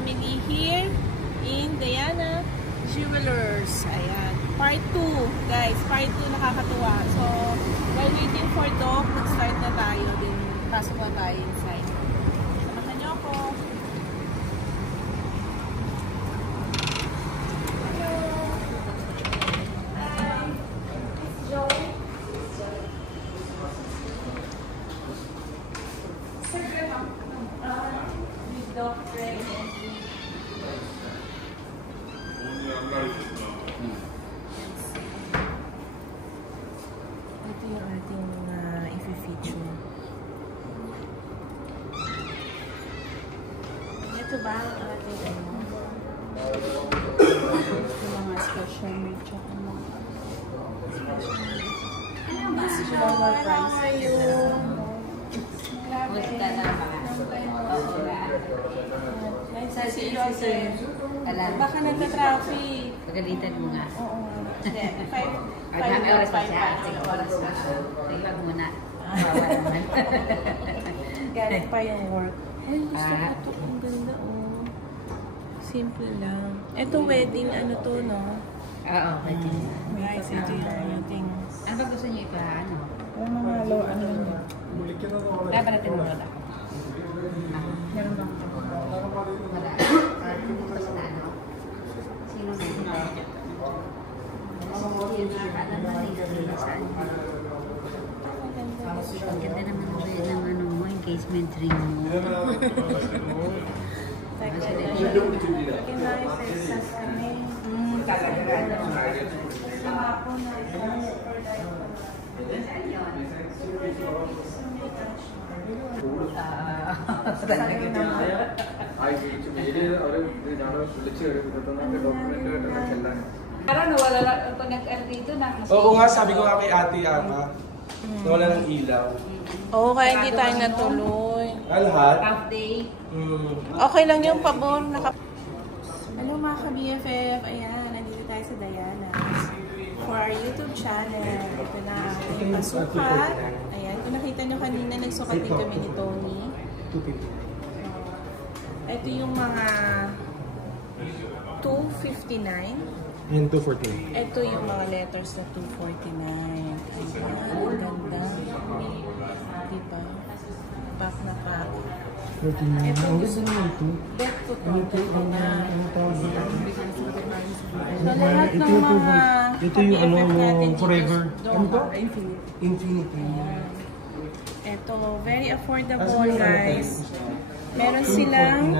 family here in Diana Jewelers. Ayan. Part 2, guys. Part 2 nakakatuwa. So, while waiting for Doc, nag-start na tayo din. Pasok na tayo inside. Samahan niyo ako. Ito yung ating mga i-feature. Ito ba ang ating ano? Yung mga special made tsaka mga special made. How are you? Musta na ba? Oo nga. Nice to see you again. Alam. Baka nagka-traffic. Pagalitan mo nga. Oo. Hindi. 5 oras pa siya. 5 oras pa siya. Iwag muna. Galing pa yung work. Ay, gusto ko ito. Ang ganda, oh. Simple lang. Ito wedding, ano to, no? Oo, wedding. Guys, ito yung wedding. Ano ba gusto niyo ipa, ano? Ang mga ano yun. Kaya ba natin wala? Meron bang? Wala. Basta na, ano? Sino na? Alam mo, hindi saan. Ang ganda naman ng ano mo, engagement ring mo. Parang nawala pag nag-ano dito na. Oo nga, sabi ko nga kay Ate Ama, nawala ng ilaw. Oo, kaya hindi tayo natuloy. Lahat? Half day. Okay lang yung pabor. Hello mga ka-BFF. Ayan, nandito tayo sa Diana. For our YouTube channel. Ito na ang ating pasukat. Ayan, kung nakita nyo kanina, nagsukat din kami ni Tony. 250. Ito yung mga 259. Yan, 240. Ito yung mga letters na 249. Ang ganda. Diba? Pack na pack. 49. Ito, Ang gusto naman ito. bet ko to. Ito, ang tawag dito. So, lahat ng mga Ito yung ano mo, natin dito, forever. Ano to? Infinite. Infinity. Ito, very affordable, guys. Meron silang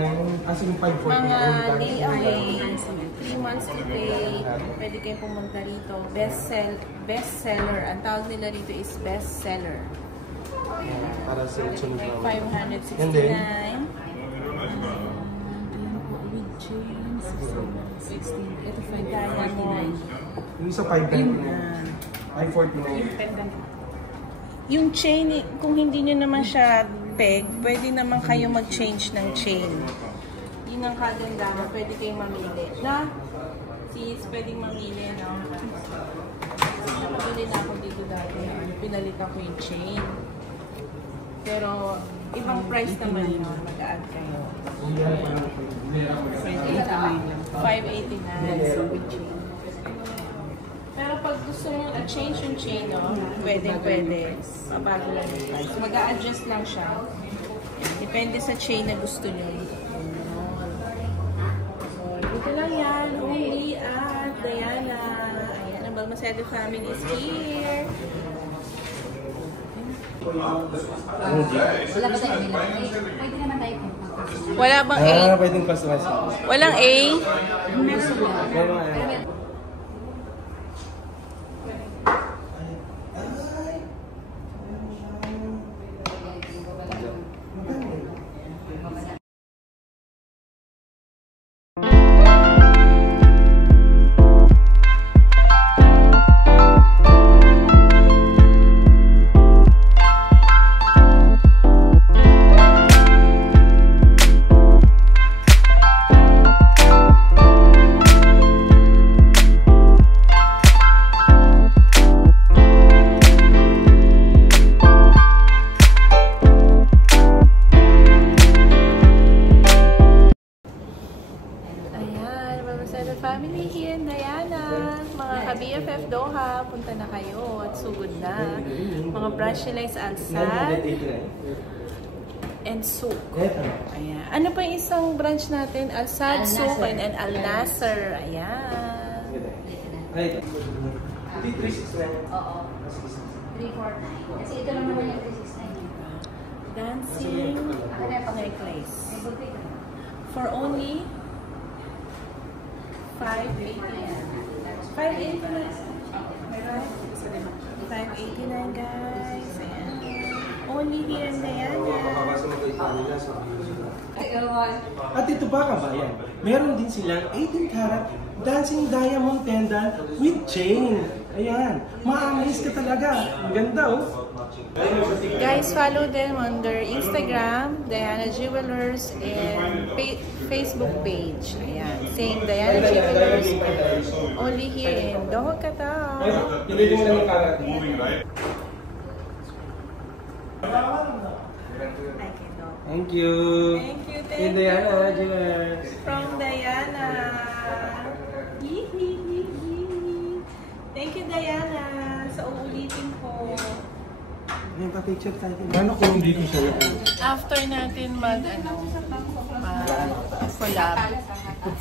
As in 540. mga layaway, 3 months to pay. Pwede kayong pumunta rito. Bestseller. Ang tawag nila rito is bestseller. Para sa sunod na. 569. And then? With chains. 16. Ito 599. Yung isa 599. 549. Yung chain, kung hindi nyo naman siya peg, pwede naman kayo mag-change ng chain. Yun ang kagandahan. Pwede kayong mamili. Na? Sis, pwedeng mamili, no? Napabili na ako dito dati. Pinalitan ko yung chain. Pero, ibang price naman yun. Mag-a-add kayo. 589. So, with chain. Pero pag gusto nyo na-change yung chain, no? Pwede. Mabago lang yung price. Mag-a-adjust lang siya. Depende sa chain na gusto nyo. Dito lang yan. Only at Diana. Ayan, ang Balmaceda family is here. Wala ba tayo nila? Pwede naman tayo kung Wala bang A? Pwedeng customize. Walang A? Meron. Mga branch nila is Alsad and Souk. Ayan. Ano pa yung isang branch natin? Alsad, Souk, and Al Nasser. Ayan. Hindi 369. Oo. 349. Kasi ito lang naman yung 369. Dancing necklace. For only 589. 589 guys. Ayan. Only here in Diana. At ito ba kabayan? Meron din silang 18 karat dancing diamond pendant with chain. Ayan. Ma-amaze ka talaga. Ang ganda oh. Guys, follow them on their Instagram, Diana Jewelers, and Facebook page. Ayan. Same Diana Jewelers. Only here in Doho Qatar. Pili mo lang yung karat. Thank you. Thank you, Hey, thank Diana, you. Jewelers. From Diana. Thank you, Diana. Sa uulitin ko. May pa-picture tayo. Paano kung hindi ko siya yan? After natin collab.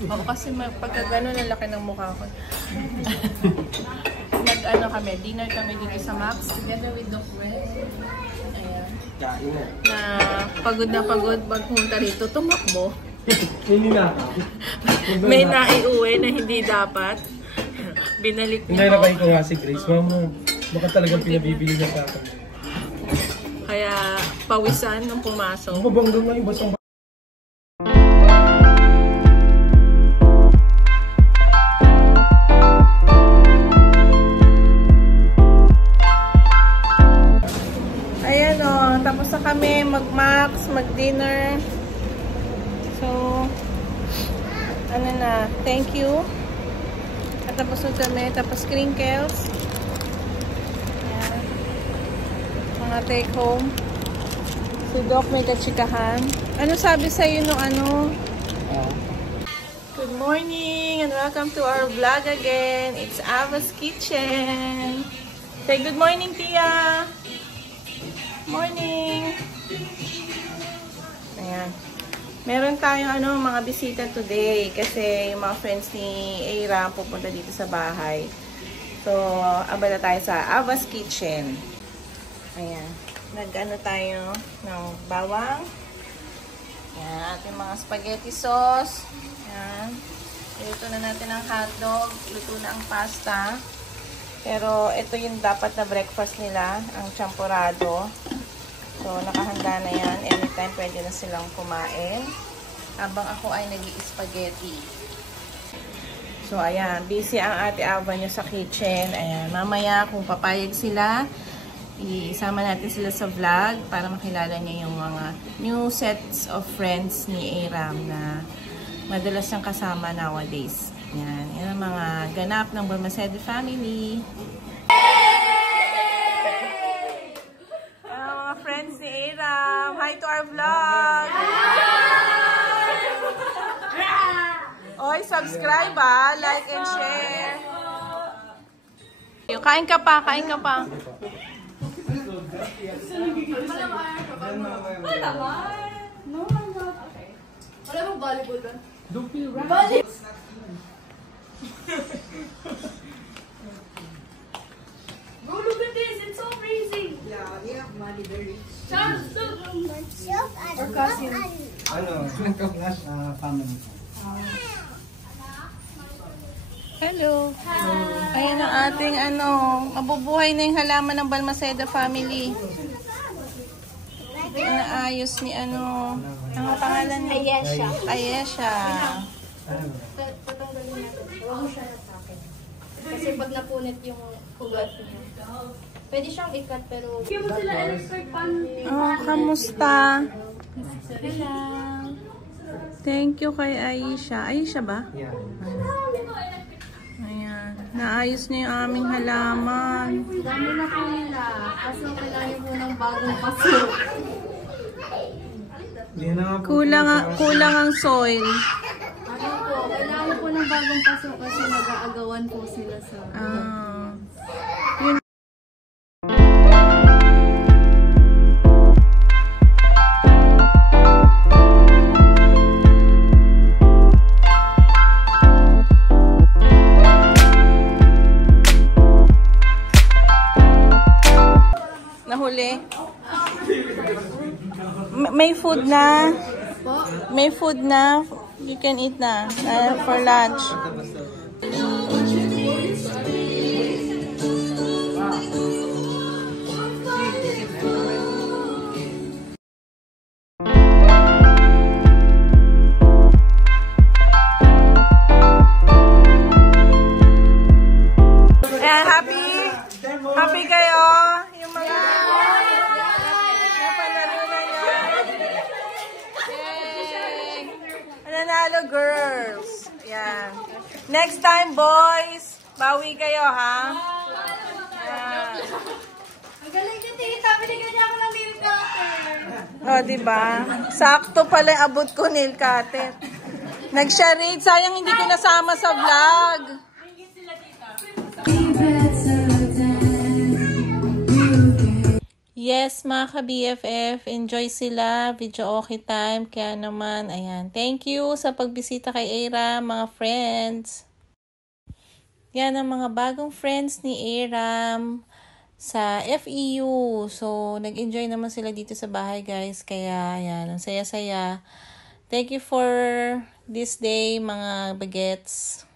O kasi pagka gano'n lalaki ng mukha ko. Kami, dinner kami dito sa Max together with Doc Red. Ayan. Kain na. Na pagod magpunta rito, tumakbo. Hindi na. May naiuwi na hindi dapat. Binalik Hindi niya na ko. ba ko nga si Grace? Mamo, baka talagang pinabibili niya sa akin. Kaya pawisan nung pumasok. Ako bang doon ngayon? Basang Ayan o, tapos na kami mag-max, mag-dinner. So, ano na, thank you. At tapos na kami, tapos crinkles. Ayan. Mga take home. Si Doc may kachikahan. Ano sabi sa'yo nung ano? Good morning and welcome to our vlog again. It's Ava's Kitchen. Say good morning, Tia. Morning. Ayan. Meron tayong mga bisita today kasi yung mga friends ni Aira pupunta dito sa bahay. So, abala tayo sa Ava's Kitchen. Ayan. Nag-ano tayo ng bawang. Ayan. Ating mga spaghetti sauce. Ayan. Luto na natin ang hotdog. Luto na ang pasta. Pero ito yung dapat na breakfast nila, ang champurrado. So, nakahanda na yan. Anytime pwede na silang kumain. Habang ako ay nag-i-spaghetti. So, ayan. Busy ang ate Ava nyo sa kitchen. Ayan. Mamaya, kung papayag sila, isama natin sila sa vlog para makilala niya yung mga new sets of friends ni Aram na madalas siyang kasama nowadays. Yan. Yan ang mga ganap ng Balmaceda family. Mga friends ni Aram. Hi to our vlog! Oy, subscribe like and share. Kain ka pa, kain ka pa. Wala naman. No, I'm not. Okay. Wala bang volleyball doon? Volleyball! Bro, look at this. It's so freezing. Yeah, money berry. Charles, look. Or cousin. Nagka-flash family. Hello. Hi. Ayan ang ating mabubuhay na yung halaman ng Balmaceda family. Naayos ni ang pangalan ni Ayesha. Ayesha. Tatanggalin natin. Huwag mo siya natake. Kasi pag napunit yung ugat niya. Pwede siyang ikat pero... Kaya mo sila electric pan. Oh, kamusta? Hello. Thank you kay Aisha. Aisha ba? Yeah. Ayan. Naayos niya yung aming halaman. Dami na po nila. Kaso kailangan po ng bagong paso. Kulang ang soil. Ano po, kailangan po ng bagong paso kasi nag-aagawan po sila sa... Yun. huli. May food na. May food na. You can eat na. For lunch. Happy kayo? Yung mga napanalunan nyo? Yay! Nanalo, girls. Yan. Next time, boys, bawi kayo, ha? Yan. Ang galing niya, tita. Binigyan niya ako ng nail cutter. O, diba? Sakto pala yung abot ko nail cutter. Nag-charade. Sayang hindi ko nasama sa vlog. Yes, mga ka-BFF, enjoy sila, video okay time, kaya naman, ayan. Thank you sa pagbisita kay Aram, mga friends. Yan ang mga bagong friends ni Aram sa FEU. So, nag-enjoy naman sila dito sa bahay, guys, kaya, ayan, ang saya-saya. Thank you for this day, mga bagets.